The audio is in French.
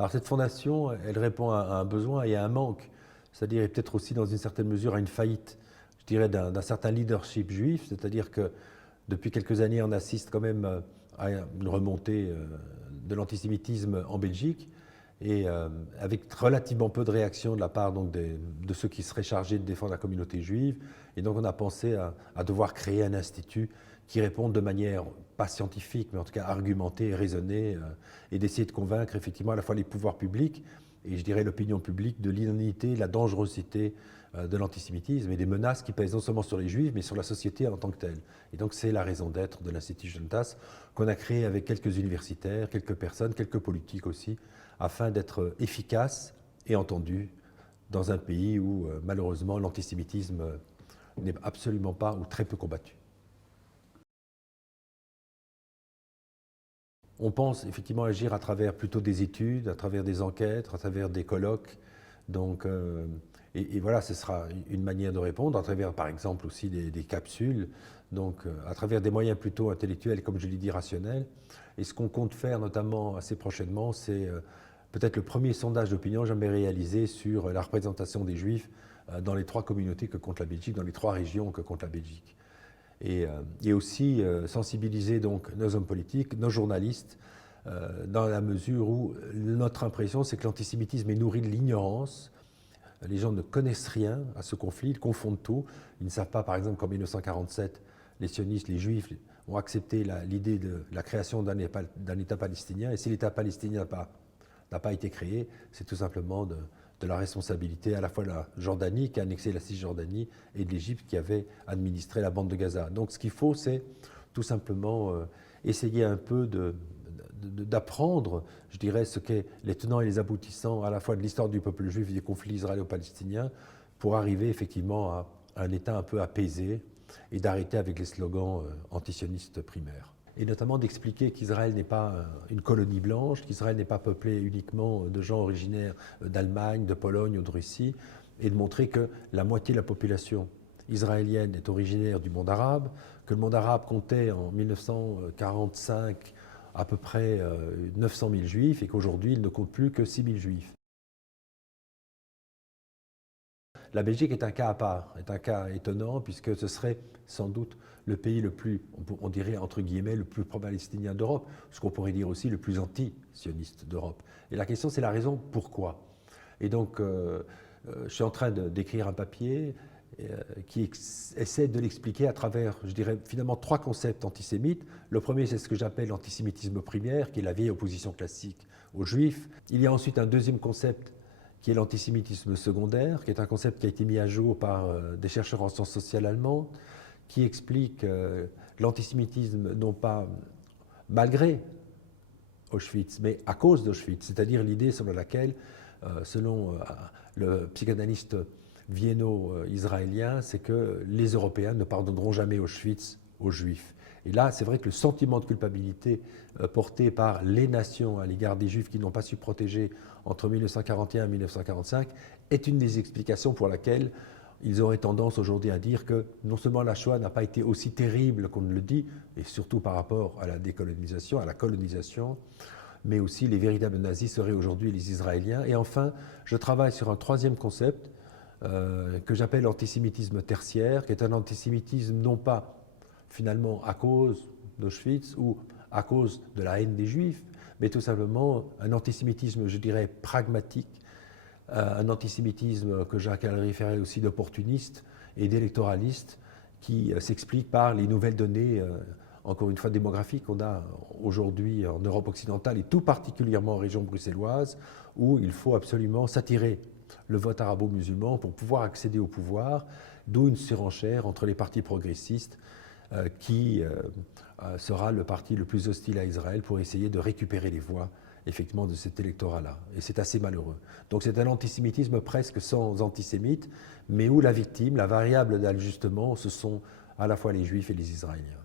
Alors cette fondation, elle répond à un besoin et à un manque, c'est-à-dire peut-être aussi dans une certaine mesure à une faillite, je dirais, d'un certain leadership juif, c'est-à-dire que depuis quelques années, on assiste quand même à une remontée de l'antisémitisme en Belgique, et avec relativement peu de réactions de la part donc, de ceux qui seraient chargés de défendre la communauté juive. Et donc on a pensé à devoir créer un institut qui réponde de manière, pas scientifique, mais en tout cas argumentée et raisonnée, et d'essayer de convaincre effectivement à la fois les pouvoirs publics et je dirais l'opinion publique de l'inanité, de la dangerosité de l'antisémitisme et des menaces qui pèsent non seulement sur les juifs, mais sur la société en tant que telle. Et donc c'est la raison d'être de l'Institut Juntas, qu'on a créé avec quelques universitaires, quelques personnes, quelques politiques aussi, afin d'être efficace et entendu dans un pays où malheureusement l'antisémitisme n'est absolument pas ou très peu combattu. On pense effectivement agir à travers plutôt des études, à travers des enquêtes, à travers des colloques. Donc, et voilà, ce sera une manière de répondre, à travers par exemple aussi des capsules, donc à travers des moyens plutôt intellectuels, comme je l'ai dit, rationnels. Et ce qu'on compte faire notamment assez prochainement, c'est peut-être le premier sondage d'opinion jamais réalisé sur la représentation des Juifs dans les 3 communautés que compte la Belgique, dans les 3 régions que compte la Belgique. Et aussi sensibiliser donc nos hommes politiques, nos journalistes, dans la mesure où notre impression, c'est que l'antisémitisme est nourri de l'ignorance. Les gens ne connaissent rien à ce conflit, ils confondent tout. Ils ne savent pas, par exemple, qu'en 1947, les sionistes, les juifs, ont accepté l'idée de la création d'un État palestinien. Et si l'État palestinien n'a pas été créé, c'est tout simplement de la responsabilité à la fois de la Jordanie qui a annexé la Cisjordanie et de l'Égypte qui avait administré la bande de Gaza. Donc ce qu'il faut, c'est tout simplement essayer un peu d'apprendre, je dirais, ce qu'est les tenants et les aboutissants à la fois de l'histoire du peuple juif et des conflits israélo-palestiniens pour arriver effectivement à un État un peu apaisé et d'arrêter avec les slogans antisionistes primaires. Et notamment d'expliquer qu'Israël n'est pas une colonie blanche, qu'Israël n'est pas peuplé uniquement de gens originaires d'Allemagne, de Pologne ou de Russie, et de montrer que la moitié de la population israélienne est originaire du monde arabe, que le monde arabe comptait en 1945 à peu près 900 000 juifs et qu'aujourd'hui il ne compte plus que 6 000 juifs. La Belgique est un cas à part, est un cas étonnant puisque ce serait sans doute le pays le plus, on dirait entre guillemets, le plus pro-palestinien d'Europe, ce qu'on pourrait dire aussi le plus anti-sioniste d'Europe. Et la question c'est la raison pourquoi. Et donc je suis en train d'écrire un papier qui essaie de l'expliquer à travers, je dirais, finalement 3 concepts antisémites. Le premier, c'est ce que j'appelle l'antisémitisme primaire, qui est la vieille opposition classique aux Juifs. Il y a ensuite un deuxième concept qui est l'antisémitisme secondaire, qui est un concept qui a été mis à jour par des chercheurs en sciences sociales allemands, qui explique l'antisémitisme non pas malgré Auschwitz, mais à cause d'Auschwitz, c'est-à-dire l'idée selon laquelle, selon le psychanalyste vienno-israélien, c'est que les Européens ne pardonneront jamais Auschwitz aux Juifs. Et là, c'est vrai que le sentiment de culpabilité porté par les nations à l'égard des Juifs qui n'ont pas su protéger entre 1941 et 1945 est une des explications pour laquelle ils auraient tendance aujourd'hui à dire que non seulement la Shoah n'a pas été aussi terrible qu'on le dit, et surtout par rapport à la décolonisation, à la colonisation, mais aussi les véritables nazis seraient aujourd'hui les Israéliens. Et enfin, je travaille sur un 3e concept que j'appelle l'antisémitisme tertiaire, qui est un antisémitisme non pas finalement à cause d'Auschwitz ou à cause de la haine des Juifs, mais tout simplement un antisémitisme, je dirais, pragmatique, un antisémitisme que j'ai qualifié aussi d'opportuniste et d'électoraliste, qui s'explique par les nouvelles données, encore une fois démographiques, qu'on a aujourd'hui en Europe occidentale et tout particulièrement en région bruxelloise, où il faut absolument s'attirer le vote arabo-musulman pour pouvoir accéder au pouvoir, d'où une surenchère entre les partis progressistes qui sera le parti le plus hostile à Israël pour essayer de récupérer les voix effectivement de cet électorat-là. Et c'est assez malheureux. Donc c'est un antisémitisme presque sans antisémites, mais où la victime, la variable d'ajustement, ce sont à la fois les Juifs et les Israéliens.